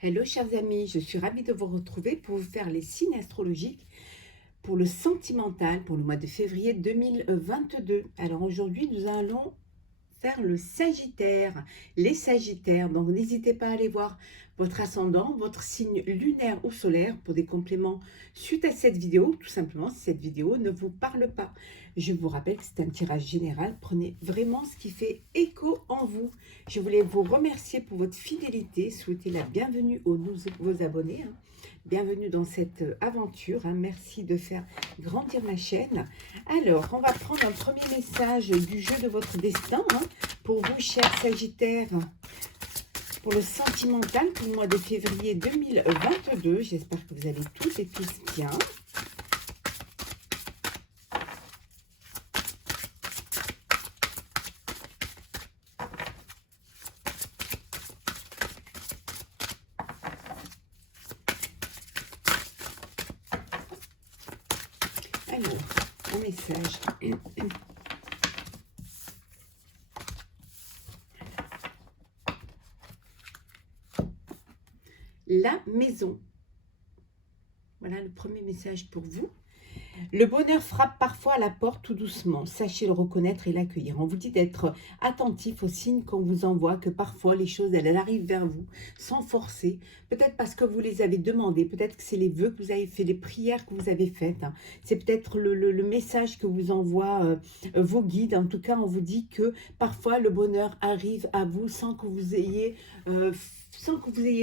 Hello chers amis, je suis ravie de vous retrouver pour vous faire les signes astrologiques pour le sentimental pour le mois de février 2022. Alors aujourd'hui nous allons faire le Sagittaire, les Sagittaires. Donc n'hésitez pas à aller voir votre ascendant, votre signe lunaire ou solaire pour des compléments suite à cette vidéo. Tout simplement, si cette vidéo ne vous parle pas. Je vous rappelle que c'est un tirage général. Prenez vraiment ce qui fait écho en vous. Je voulais vous remercier pour votre fidélité, souhaiter la bienvenue aux nouveaux abonnés. Bienvenue dans cette aventure. Merci de faire grandir ma chaîne. Alors, on va prendre un premier message du jeu de votre destin pour vous, chers Sagittaires, pour le sentimental pour le mois de février 2022. J'espère que vous allez toutes et tous bien. Alors, un message. La maison. Voilà le premier message pour vous. Le bonheur frappe parfois à la porte tout doucement. Sachez le reconnaître et l'accueillir. On vous dit d'être attentif aux signes qu'on vous envoie, que parfois les choses, elles arrivent vers vous sans forcer. Peut-être parce que vous les avez demandées. Peut-être que c'est les vœux que vous avez fait, les prières que vous avez faites. C'est peut-être le message que vous envoient vos guides. En tout cas, on vous dit que parfois le bonheur arrive à vous sans que vous ayez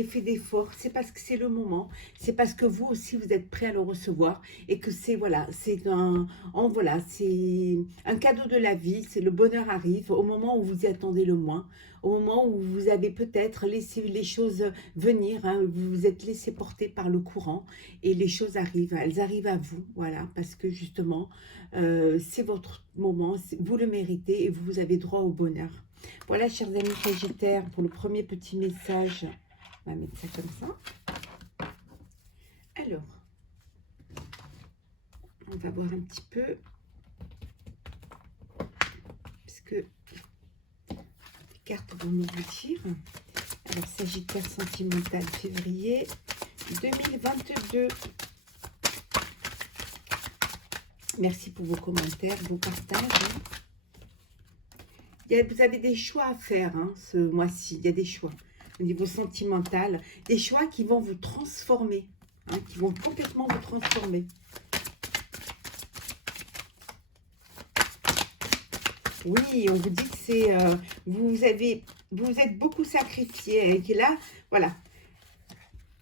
fait d'efforts. C'est parce que c'est le moment. C'est parce que vous aussi, vous êtes prêt à le recevoir et que c'est c'est un cadeau de la vie. C'est le bonheur arrive au moment où vous y attendez le moins, au moment où vous avez peut-être laissé les choses venir, vous vous êtes laissé porter par le courant et les choses arrivent, elles arrivent à vous, voilà, parce que justement c'est votre moment, vous le méritez et vous avez droit au bonheur. Voilà, chers amis Sagittaires, pour le premier petit message, on va mettre ça comme ça. Alors, on va voir un petit peu, parce que les cartes vont nous dire. Alors, Sagittaire sentimental, février 2022. Merci pour vos commentaires, vos partages. Vous avez des choix à faire ce mois-ci. Il y a des choix au niveau sentimental. Des choix qui vont vous transformer, qui vont complètement vous transformer. Oui, on vous dit que c'est vous êtes beaucoup sacrifié et que là, voilà,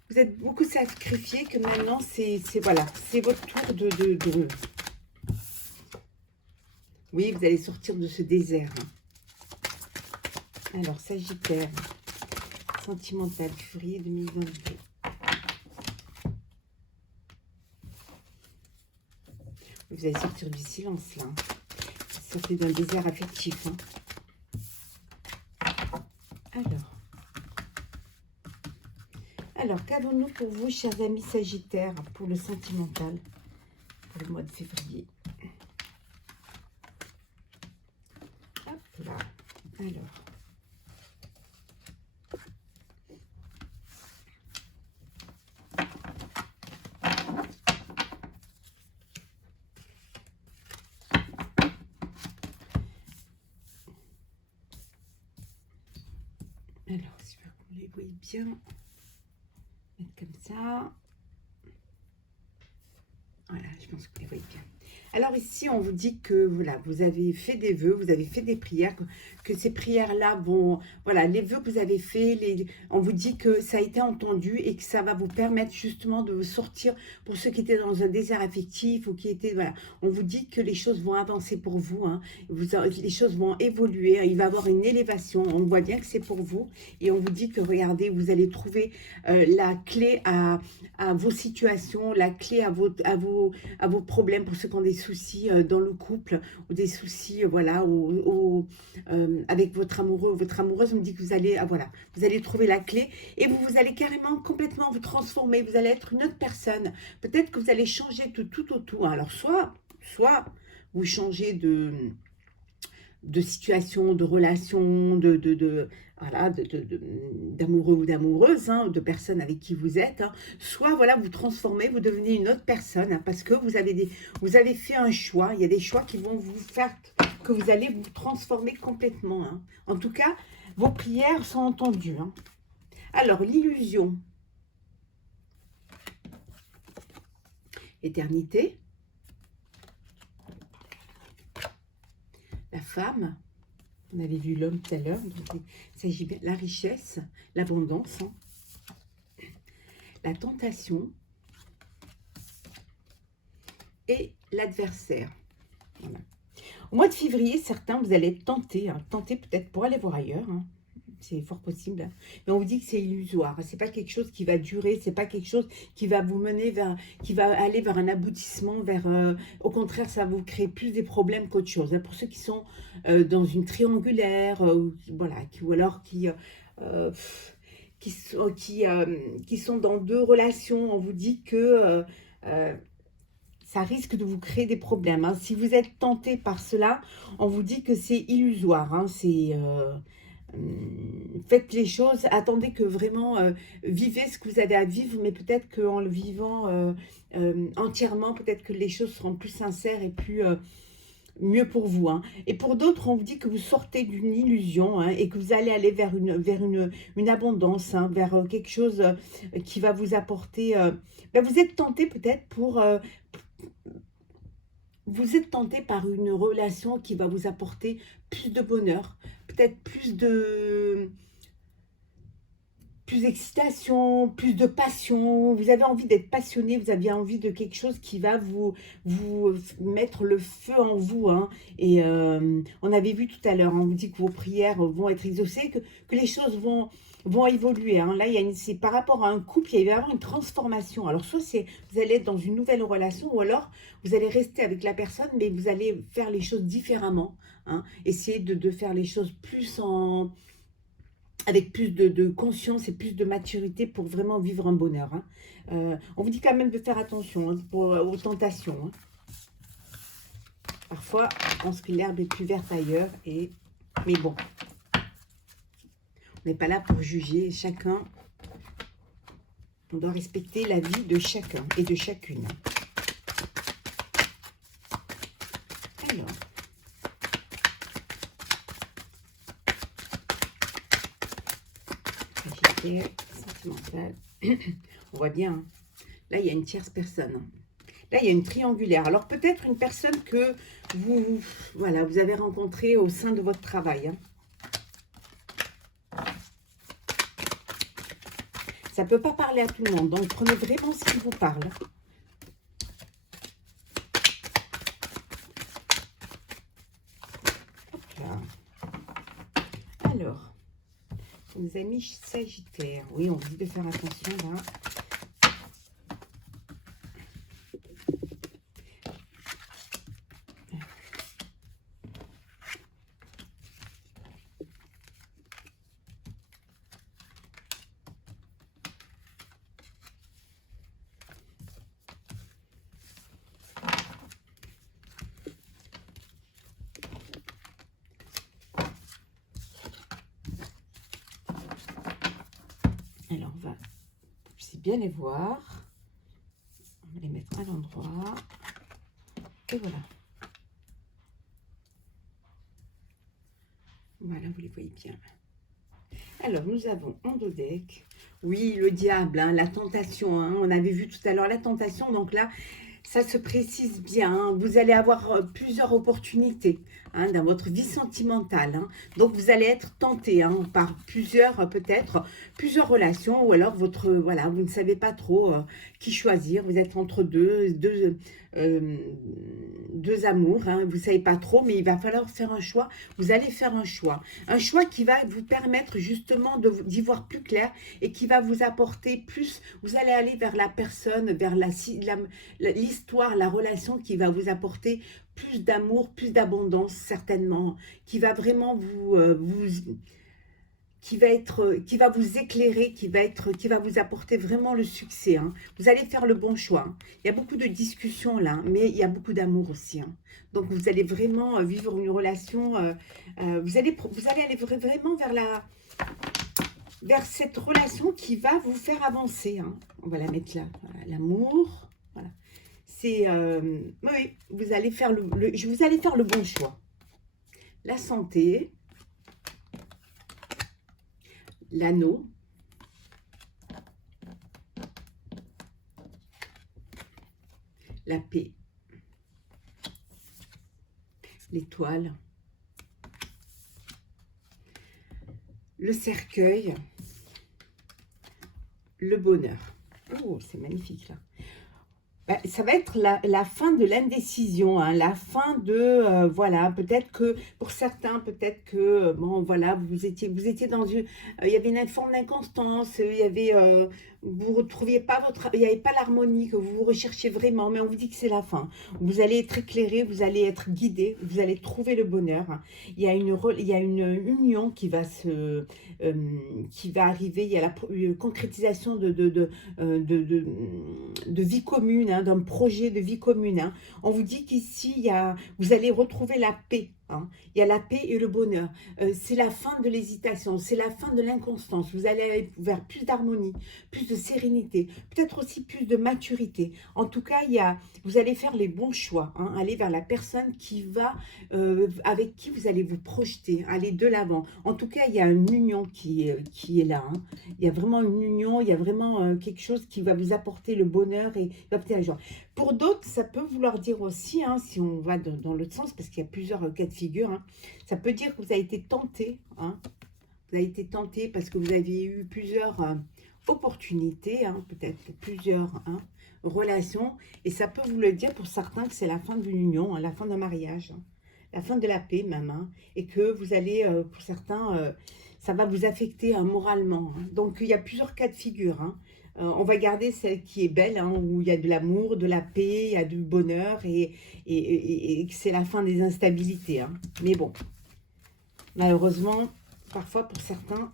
vous êtes beaucoup sacrifié que maintenant c'est voilà, c'est votre tour de. Oui, vous allez sortir de ce désert. Alors, Sagittaire, sentimental, février 2022. Vous allez sortir du silence là. Sortez d'un désert affectif. Alors qu'avons-nous pour vous, chers amis Sagittaires, pour le sentimental, pour le mois de février? Hop là. Alors. Alors, j'espère que vous les voyez bien. Mettre comme ça. Voilà, je pense que vous les voyez bien. Alors ici, on vous dit que voilà, vous avez fait des vœux, vous avez fait des prières, que ces prières-là vont, voilà, les vœux que vous avez faits, on vous dit que ça a été entendu et que ça va vous permettre justement de vous sortir pour ceux qui étaient dans un désert affectif ou qui étaient, voilà, on vous dit que les choses vont avancer pour vous, les choses vont évoluer, il va y avoir une élévation, on voit bien que c'est pour vous et on vous dit que regardez, vous allez trouver la clé à vos situations, la clé à vos problèmes pour ceux qui ont des soucis dans le couple ou des soucis voilà avec votre amoureux ou votre amoureuse. On me dit que vous allez voilà, vous allez trouver la clé et vous allez carrément complètement vous transformer, vous allez être une autre personne. Peut-être que vous allez changer de tout au tout. Alors soit vous changez de situation, de relation, voilà, d'amoureux ou d'amoureuses, hein, de personnes avec qui vous êtes, hein. Soit voilà, vous transformez, vous devenez une autre personne, hein, parce que vous avez fait un choix. Il y a des choix qui vont vous faire que vous allez vous transformer complètement, hein. En tout cas, vos prières sont entendues, hein. Alors, l'illusion, éternité, la femme. On avait vu l'homme tout à l'heure, donc il s'agit bien de la richesse, l'abondance, hein, la tentation et l'adversaire. Voilà. Au mois de février, certains, vous allez être tentés, hein, tentés peut-être pour aller voir ailleurs, hein. C'est fort possible, hein. Mais on vous dit que c'est illusoire. C'est pas quelque chose qui va durer. C'est pas quelque chose qui va vous mener vers, qui va aller vers un aboutissement. Au contraire, ça va vous créer plus des problèmes qu'autre chose, hein. Pour ceux qui sont dans une triangulaire, voilà, ou alors euh, qui sont dans deux relations, on vous dit que ça risque de vous créer des problèmes, hein. Si vous êtes tenté par cela, on vous dit que c'est illusoire, hein. Faites les choses, attendez que vraiment, vivez ce que vous avez à vivre, mais peut-être qu'en le vivant entièrement, peut-être que les choses seront plus sincères et plus mieux pour vous, hein. Et pour d'autres, on vous dit que vous sortez d'une illusion, hein, et que vous allez aller vers une abondance, hein, vers quelque chose qui va vous apporter... vous êtes tenté peut-être vous êtes tenté par une relation qui va vous apporter plus de bonheur, peut-être plus d'excitation, plus de passion. Vous avez envie d'être passionné, vous avez envie de quelque chose qui va vous mettre le feu en vous, hein. Et on avait vu tout à l'heure, on vous dit que vos prières vont être exaucées, que les choses vont évoluer, hein. Là, c'est par rapport à un couple, il va y avoir une transformation. Alors, soit vous allez être dans une nouvelle relation, ou alors vous allez rester avec la personne, mais vous allez faire les choses différemment, hein. Essayez de faire les choses avec plus de conscience et plus de maturité pour vraiment vivre un bonheur, hein. On vous dit quand même de faire attention, hein, aux tentations, hein. Parfois, on pense que l'herbe est plus verte ailleurs, mais bon, on n'est pas là pour juger. Chacun, on doit respecter la vie de chacun et de chacune. Alors, sentimentale. On voit bien, hein. Là, il y a une tierce personne. Là, il y a une triangulaire. Alors, peut-être une personne que voilà, vous avez rencontrée au sein de votre travail, hein. Ça ne peut pas parler à tout le monde, donc prenez vraiment ce qui vous parle. Voilà. Alors, nos amis Sagittaires. Oui, on vous dit de faire attention là. Alors, on va bien les voir. On va les mettre à l'endroit. Et voilà. Voilà, vous les voyez bien. Alors, nous avons en dos deck, oui, le diable, hein, la tentation, hein, on avait vu tout à l'heure la tentation, donc là, ça se précise bien, hein, vous allez avoir plusieurs opportunités, hein, dans votre vie sentimentale, hein. Donc vous allez être tenté, hein, par peut-être plusieurs relations, ou alors voilà, vous ne savez pas trop qui choisir, vous êtes entre deux amours, hein, vous ne savez pas trop, mais il va falloir faire un choix. Vous allez faire un choix qui va vous permettre justement d'y voir plus clair et qui va vous apporter plus. Vous allez aller vers la personne, vers l'histoire, la relation qui va vous apporter plus d'amour, plus d'abondance certainement, qui va vraiment qui va vous éclairer, qui va vous apporter vraiment le succès, hein. Vous allez faire le bon choix, hein. Il y a beaucoup de discussions là, mais il y a beaucoup d'amour aussi, hein. Donc vous allez vraiment vivre une relation, vous allez aller vraiment vers cette relation qui va vous faire avancer. Hein. On va la mettre là. Voilà, l'amour. Voilà. C'est... oui, vous allez faire vous allez faire le bon choix. La santé. L'anneau. La paix. L'étoile. Le cercueil. Le bonheur. Oh, c'est magnifique là. Ça va être la fin de l'indécision, hein, la fin de, voilà, peut-être que, pour certains, peut-être que, bon, voilà, vous étiez dans une, il y avait une forme d'inconstance, il y avait, vous retrouviez pas il n'y avait pas l'harmonie que vous recherchiez vraiment, mais on vous dit que c'est la fin. Vous allez être éclairé, vous allez être guidé, vous allez trouver le bonheur. Il y a une union qui va arriver, il y a la concrétisation de vie commune, hein, d'un projet de vie commune. Hein. On vous dit qu'ici, vous allez retrouver la paix. Hein. Il y a la paix et le bonheur. C'est la fin de l'hésitation, c'est la fin de l'inconstance. Vous allez aller vers plus d'harmonie, plus de sérénité, peut-être aussi plus de maturité. En tout cas, vous allez faire les bons choix. Hein. Aller vers la personne avec qui vous allez vous projeter, aller de l'avant. En tout cas, il y a une union qui est là. Hein. Il y a vraiment une union, il y a vraiment quelque chose qui va vous apporter le bonheur et apporter la joie. Pour d'autres, ça peut vouloir dire aussi, hein, si on va dans l'autre sens, parce qu'il y a plusieurs cas de figure, hein, ça peut dire que vous avez été tenté, hein, vous avez été tenté parce que vous avez eu plusieurs opportunités, hein, peut-être plusieurs relations, et ça peut vous le dire pour certains que c'est la fin d'une union, hein, la fin d'un mariage, hein, la fin de la paix même, hein, et que vous allez, pour certains, ça va vous affecter moralement. Hein. Donc il y a plusieurs cas de figure, hein. On va garder celle qui est belle, hein, où il y a de l'amour, de la paix, il y a du bonheur et que c'est la fin des instabilités. Hein. Mais bon, malheureusement, parfois pour certains,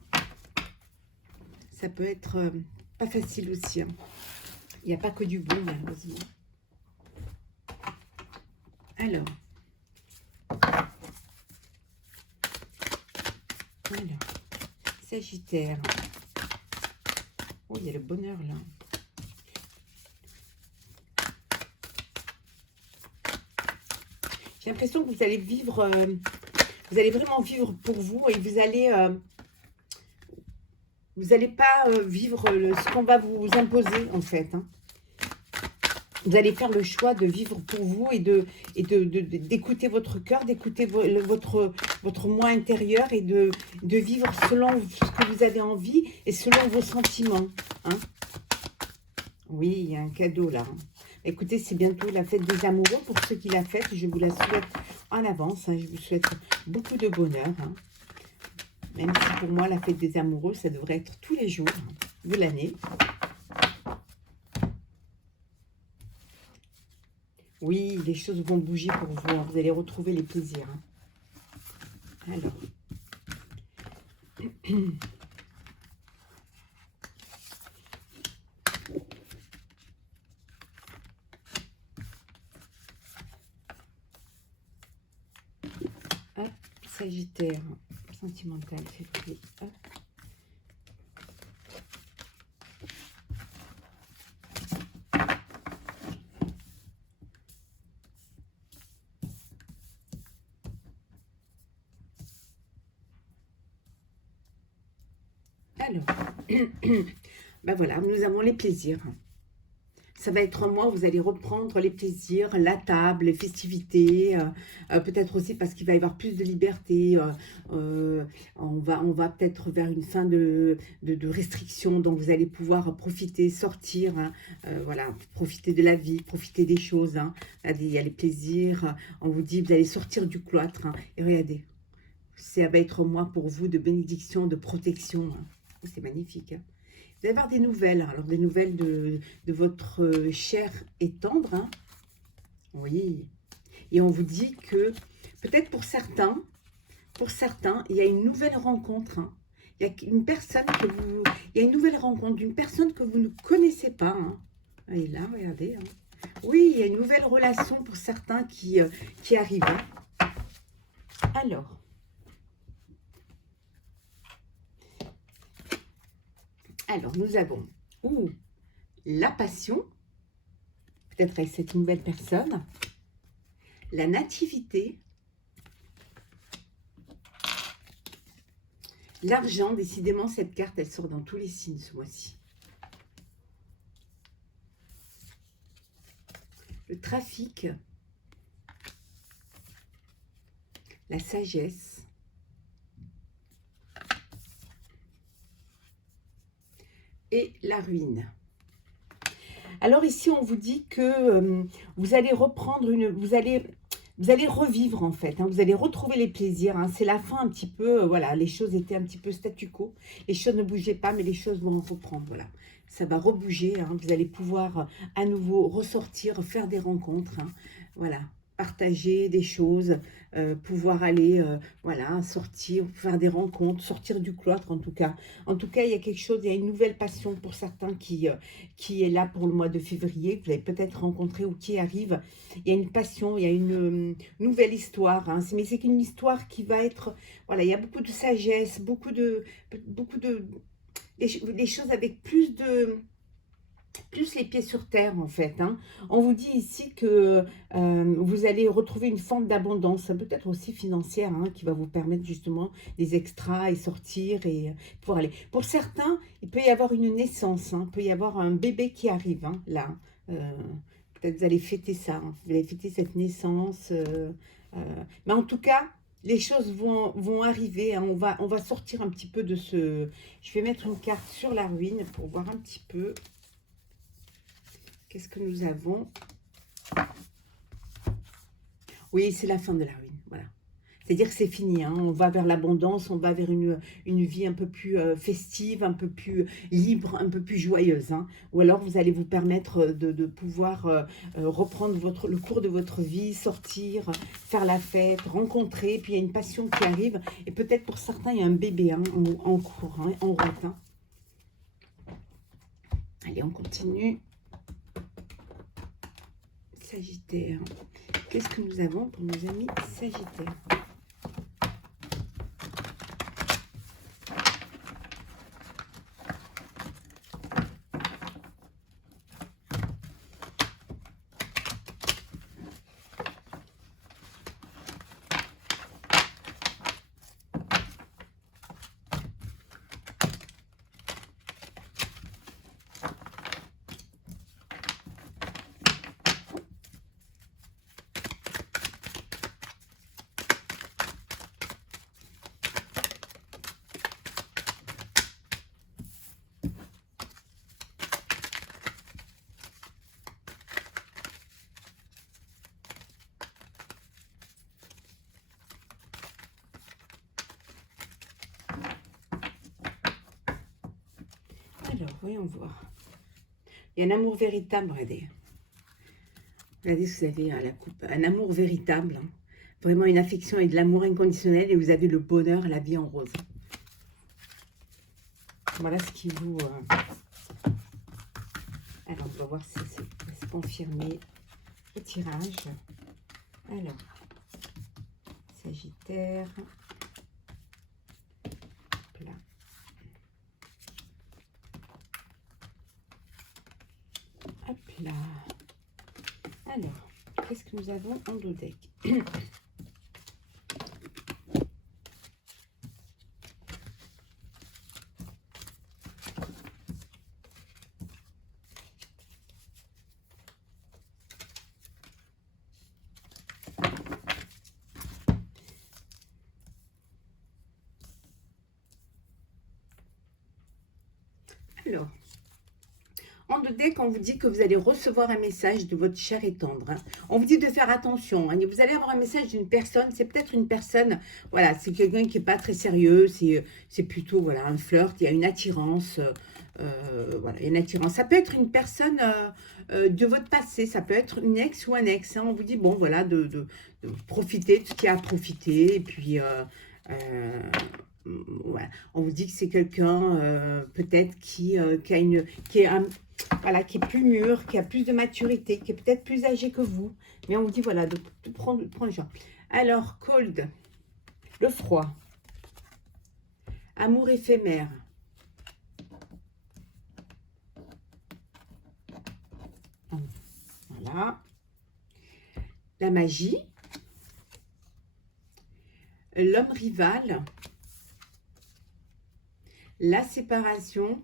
ça peut être pas facile aussi. Hein. Il n'y a pas que du bon, malheureusement. Alors, Sagittaire. Oh, il y a le bonheur là. J'ai l'impression que vous allez vivre, vous allez vraiment vivre pour vous et vous allez pas vivre ce qu'on va vous imposer en fait. Hein. Vous allez faire le choix de vivre pour vous et d'écouter votre cœur, d'écouter votre moi intérieur et de vivre selon ce que vous avez envie et selon vos sentiments. Hein. Oui, il y a un cadeau là. Hein. Écoutez, c'est bientôt la fête des amoureux. Pour ceux qui la fêtent, je vous la souhaite en avance. Hein. Je vous souhaite beaucoup de bonheur. Hein. Même si pour moi, la fête des amoureux, ça devrait être tous les jours de l'année. Oui, les choses vont bouger pour vous. Hein. Vous allez retrouver les plaisirs. Hein. Alors. Hop, Sagittaire, sentimental, février. Hop. Alors, ben voilà, nous avons les plaisirs. Ça va être un mois où vous allez reprendre les plaisirs, la table, les festivités, peut-être aussi parce qu'il va y avoir plus de liberté. On va peut-être vers une fin de restrictions, donc vous allez pouvoir profiter, sortir, hein, voilà, profiter de la vie, profiter des choses. Hein. Il y a les plaisirs, on vous dit vous allez sortir du cloître. Hein, et regardez, ça va être un mois pour vous de bénédiction, de protection. Hein. C'est magnifique. Hein. Vous allez avoir des nouvelles. Alors, des nouvelles de votre chair et tendre. Hein. Oui. Et on vous dit que, peut-être pour certains, il y a une nouvelle rencontre. Hein. Il y a une personne il y a une nouvelle rencontre d'une personne que vous ne connaissez pas. Hein. Et là, regardez. Hein. Oui, il y a une nouvelle relation pour certains qui arrive. Hein. Alors. Alors, nous avons ou la passion, peut-être avec cette nouvelle personne, la nativité, l'argent. Décidément, cette carte, elle sort dans tous les signes ce mois-ci. Le trafic, la sagesse, et la ruine. Alors ici, on vous dit que vous allez reprendre vous allez revivre en fait, hein, vous allez retrouver les plaisirs, hein, c'est la fin un petit peu, voilà, les choses étaient un petit peu statu quo, les choses ne bougeaient pas, mais les choses vont reprendre, voilà. Ça va rebouger, hein, vous allez pouvoir à nouveau ressortir, faire des rencontres, hein, voilà, partager des choses, pouvoir aller, voilà, sortir, faire des rencontres, sortir du cloître en tout cas. En tout cas, il y a quelque chose, il y a une nouvelle passion pour certains qui est là pour le mois de février, que vous avez peut-être rencontré ou qui arrive. Il y a une passion, il y a une nouvelle histoire, hein. Mais c'est qu'une histoire qui va être, voilà, il y a beaucoup de sagesse, beaucoup de les choses avec plus les pieds sur terre en fait, hein. On vous dit ici que vous allez retrouver une forme d'abondance, peut-être aussi financière, hein, qui va vous permettre justement des extras et sortir et pouvoir aller. Pour certains, il peut y avoir une naissance, hein, il peut y avoir un bébé qui arrive, hein, là. Peut-être vous allez fêter ça, hein, vous allez fêter cette naissance. Mais en tout cas, les choses vont arriver, hein. On va sortir un petit peu de ce... Je vais mettre une carte sur la ruine pour voir un petit peu. Qu'est-ce que nous avons? Oui, c'est la fin de la ruine, voilà. C'est-à-dire que c'est fini, hein. On va vers l'abondance, on va vers une vie un peu plus festive, un peu plus libre, un peu plus joyeuse, hein. Ou alors vous allez vous permettre de pouvoir reprendre le cours de votre vie, sortir, faire la fête, rencontrer, puis il y a une passion qui arrive. Et peut-être pour certains, il y a un bébé, hein, en cours, hein, en route, hein. Allez, on continue. Sagittaire. Qu'est-ce que nous avons pour nos amis Sagittaires? Alors, voyons voir. Il y a un amour véritable, regardez. Regardez ce que vous avez à la coupe. Un amour véritable, hein. Vraiment une affection et de l'amour inconditionnel. Et vous avez le bonheur, la vie en rose. Voilà ce qui vous... Alors, on va voir si c'est confirmé au tirage. Alors, Sagittaire. Là. Hop là. Alors, qu'est-ce que nous avons en dos deck? Alors, en deux decks, on vous dit que vous allez recevoir un message de votre cher et tendre, hein. On vous dit de faire attention, hein. Vous allez avoir un message d'une personne, c'est peut-être une personne, voilà, c'est quelqu'un qui n'est pas très sérieux, c'est plutôt, voilà, un flirt, il y a une attirance, voilà, il y a une attirance. Ça peut être une personne de votre passé, ça peut être une ex ou un ex, hein. On vous dit, bon, voilà, de profiter de ce qu'il y a à profiter, et puis... voilà. On vous dit que c'est quelqu'un peut-être qui voilà, qui est plus mûr, qui a plus de maturité, qui est peut-être plus âgé que vous. Mais on vous dit, voilà, de prendre le genre. Alors, cold, le froid, amour éphémère, Voilà. La magie. L'homme rival. La séparation.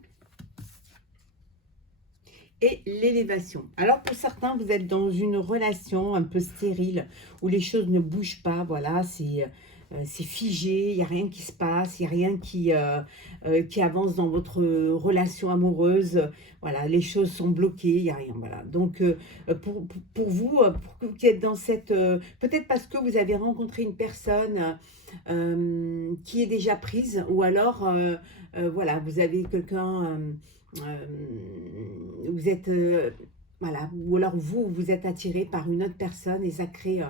Et l'élévation. Alors pour certains, vous êtes dans une relation un peu stérile où les choses ne bougent pas, voilà, c'est figé, il n'y a rien qui se passe, il n'y a rien qui avance dans votre relation amoureuse, voilà, les choses sont bloquées, il n'y a rien, voilà. Donc pour vous, pour que vous êtes dans cette... peut-être parce que vous avez rencontré une personne qui est déjà prise, ou alors, voilà, vous avez quelqu'un... vous êtes voilà, ou alors vous êtes attiré par une autre personne et ça crée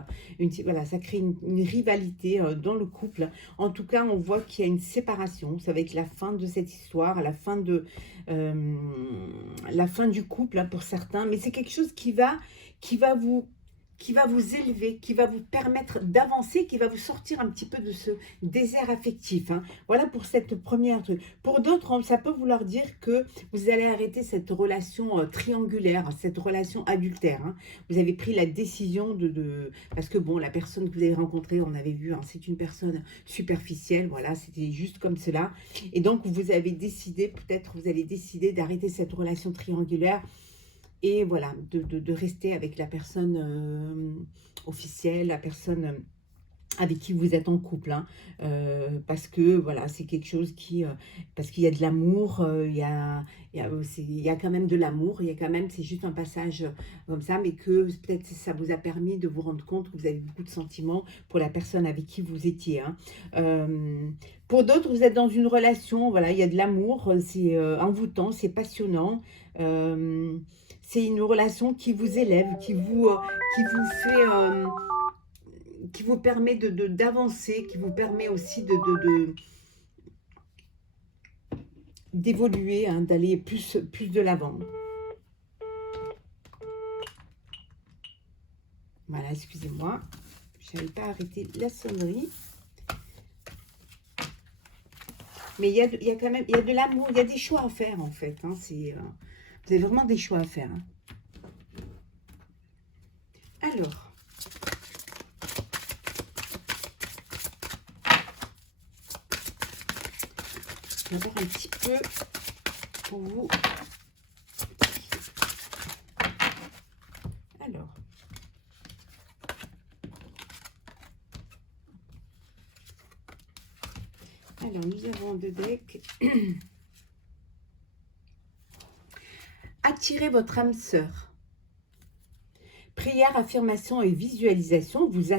voilà, ça crée une rivalité dans le couple. En tout cas, on voit qu'il y a une séparation. Ça va être la fin de cette histoire, euh, la fin du couple hein, pour certains, mais c'est quelque chose qui va vous élever, qui va vous permettre d'avancer, qui va vous sortir un petit peu de ce désert affectif. Hein. Voilà pour cette première truc. Pour d'autres, ça peut vouloir dire que vous allez arrêter cette relation triangulaire, cette relation adultère. Hein. Vous avez pris la décision parce que bon, la personne que vous avez rencontrée, on avait vu, hein, c'est une personne superficielle, voilà, c'était juste comme cela. Et donc, vous avez décidé, peut-être vous allez décider d'arrêter cette relation triangulaire et voilà, de rester avec la personne officielle, la personne avec qui vous êtes en couple, hein, parce que voilà, c'est quelque chose parce qu'il y a de l'amour, il y a quand même de l'amour, il y a quand même, c'est juste un passage comme ça, mais que peut-être ça vous a permis de vous rendre compte que vous avez beaucoup de sentiments pour la personne avec qui vous étiez. Hein. Pour d'autres, vous êtes dans une relation, voilà, il y a de l'amour, c'est envoûtant, c'est passionnant. C'est une relation qui vous élève, qui vous fait, qui vous permet d'avancer, qui vous permet aussi d'évoluer, hein, d'aller plus de l'avant. Voilà, excusez-moi, je n'avais pas arrêté la sonnerie. Mais il y a quand même, il y a de l'amour, il y a des choix à faire en fait. Hein, vous avez vraiment des choix à faire. Hein. Alors, je vais voir un petit peu pour vous. Alors, nous avons deux decks. Attirez votre âme sœur. Prière, affirmation et visualisation vous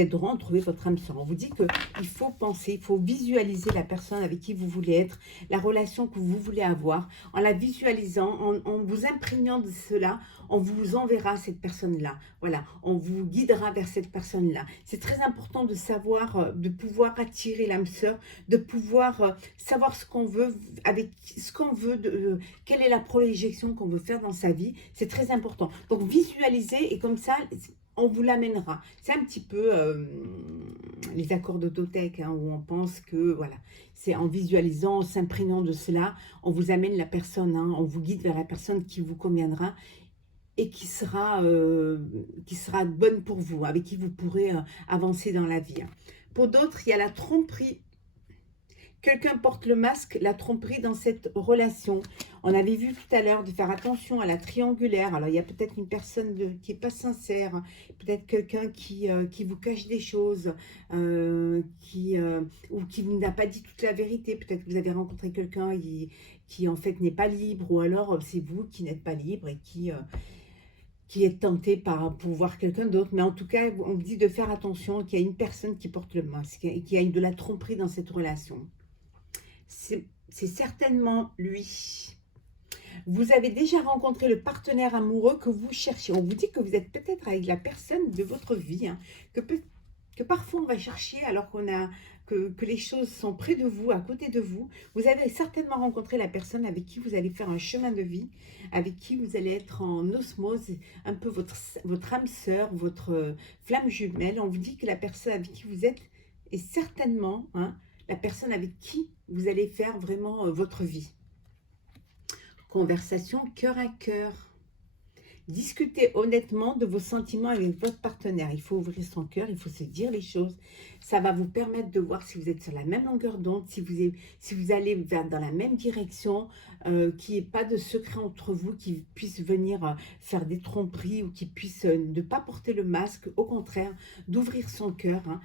aideront à trouver votre âme sœur. On vous dit qu'il faut penser, il faut visualiser la personne avec qui vous voulez être, la relation que vous voulez avoir. En la visualisant, en vous imprégnant de cela, on vous enverra cette personne-là. Voilà, on vous guidera vers cette personne-là. C'est très important de savoir, de pouvoir attirer l'âme sœur, de pouvoir savoir ce qu'on veut, avec ce qu'on veut, quelle est la projection qu'on veut faire dans sa vie. C'est très important. Donc visualiser et comme ça, on vous l'amènera. C'est un petit peu les accords de Totec, hein, où on pense que, voilà, c'est en visualisant, en s'imprégnant de cela, on vous amène la personne, hein, on vous guide vers la personne qui vous conviendra et qui sera bonne pour vous, avec qui vous pourrez avancer dans la vie. Hein. Pour d'autres, il y a la tromperie. Quelqu'un porte le masque, la tromperie dans cette relation. On avait vu tout à l'heure de faire attention à la triangulaire. Alors, il y a peut-être une personne qui n'est pas sincère, peut-être quelqu'un qui vous cache des choses, ou qui vous n'a pas dit toute la vérité. Peut-être que vous avez rencontré quelqu'un qui en fait n'est pas libre, ou alors c'est vous qui n'êtes pas libre et qui est tenté pour voir quelqu'un d'autre. Mais en tout cas, on vous dit de faire attention qu'il y a une personne qui porte le masque et qu'il y a de la tromperie dans cette relation. C'est certainement lui. Vous avez déjà rencontré le partenaire amoureux que vous cherchez. On vous dit que vous êtes peut-être avec la personne de votre vie, hein, que parfois on va chercher alors que les choses sont près de vous, à côté de vous. Vous avez certainement rencontré la personne avec qui vous allez faire un chemin de vie, avec qui vous allez être en osmose, un peu votre âme sœur, votre flamme jumelle. On vous dit que la personne avec qui vous êtes est certainement... Hein, la personne avec qui vous allez faire vraiment votre vie. Conversation cœur à cœur. Discutez honnêtement de vos sentiments avec votre partenaire. Il faut ouvrir son cœur, il faut se dire les choses. Ça va vous permettre de voir si vous êtes sur la même longueur d'onde, si vous allez dans la même direction, qu'il n'y ait pas de secret entre vous, qui puisse venir faire des tromperies ou qui puisse ne pas porter le masque. Au contraire, d'ouvrir son cœur, hein,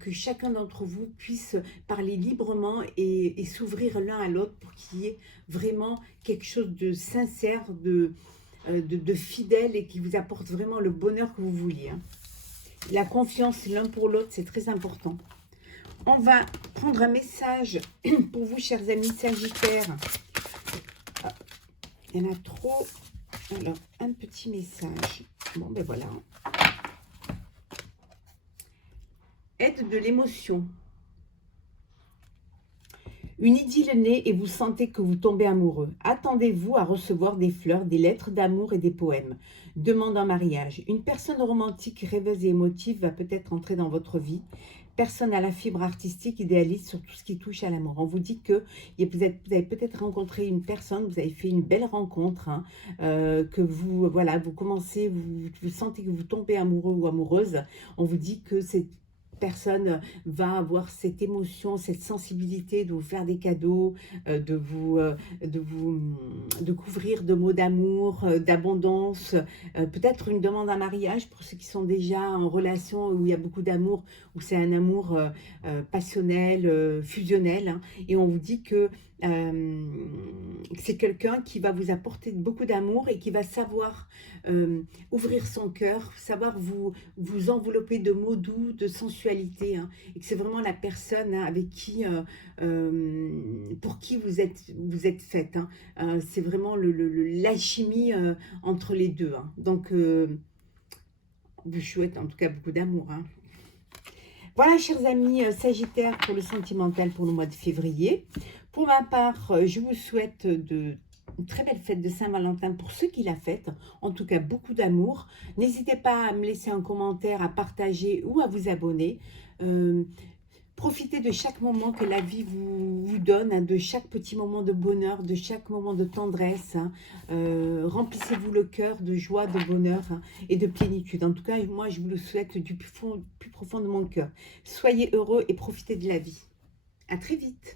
que chacun d'entre vous puisse parler librement et s'ouvrir l'un à l'autre pour qu'il y ait vraiment quelque chose de sincère, de fidèle et qui vous apporte vraiment le bonheur que vous vouliez. Hein. La confiance l'un pour l'autre, c'est très important. On va prendre un message pour vous, chers amis Sagittaires. Il y en a trop. Alors, un petit message. Bon, ben voilà. Aide de l'émotion. Une idylle naît et vous sentez que vous tombez amoureux. Attendez-vous à recevoir des fleurs, des lettres d'amour et des poèmes. Demande en mariage. Une personne romantique, rêveuse et émotive va peut-être entrer dans votre vie. Personne à la fibre artistique, idéaliste sur tout ce qui touche à l'amour. On vous dit que vous avez peut-être rencontré une personne, vous avez fait une belle rencontre, hein, que vous, voilà, vous commencez, vous sentez que vous tombez amoureux ou amoureuse. On vous dit que c'est personne va avoir cette émotion, cette sensibilité de vous faire des cadeaux, de couvrir de mots d'amour, d'abondance, peut-être une demande en mariage pour ceux qui sont déjà en relation où il y a beaucoup d'amour, où c'est un amour passionnel, fusionnel, hein, et on vous dit que c'est quelqu'un qui va vous apporter beaucoup d'amour et qui va savoir ouvrir son cœur, savoir vous envelopper de mots doux, de sensualité, hein, et que c'est vraiment la personne, hein, avec qui, pour qui vous êtes faite. Hein. C'est vraiment l'alchimie entre les deux. Hein. Donc, je vous souhaite en tout cas beaucoup d'amour. Hein. Voilà, chers amis Sagittaires, pour le sentimental pour le mois de février. Pour ma part, je vous souhaite une très belle fête de Saint-Valentin pour ceux qui la fêtent. En tout cas, beaucoup d'amour. N'hésitez pas à me laisser un commentaire, à partager ou à vous abonner. Profitez de chaque moment que la vie vous donne, hein, de chaque petit moment de bonheur, de chaque moment de tendresse. Hein. Remplissez-vous le cœur de joie, de bonheur, hein, et de plénitude. En tout cas, moi, je vous le souhaite du plus profond de mon cœur. Soyez heureux et profitez de la vie. À très vite.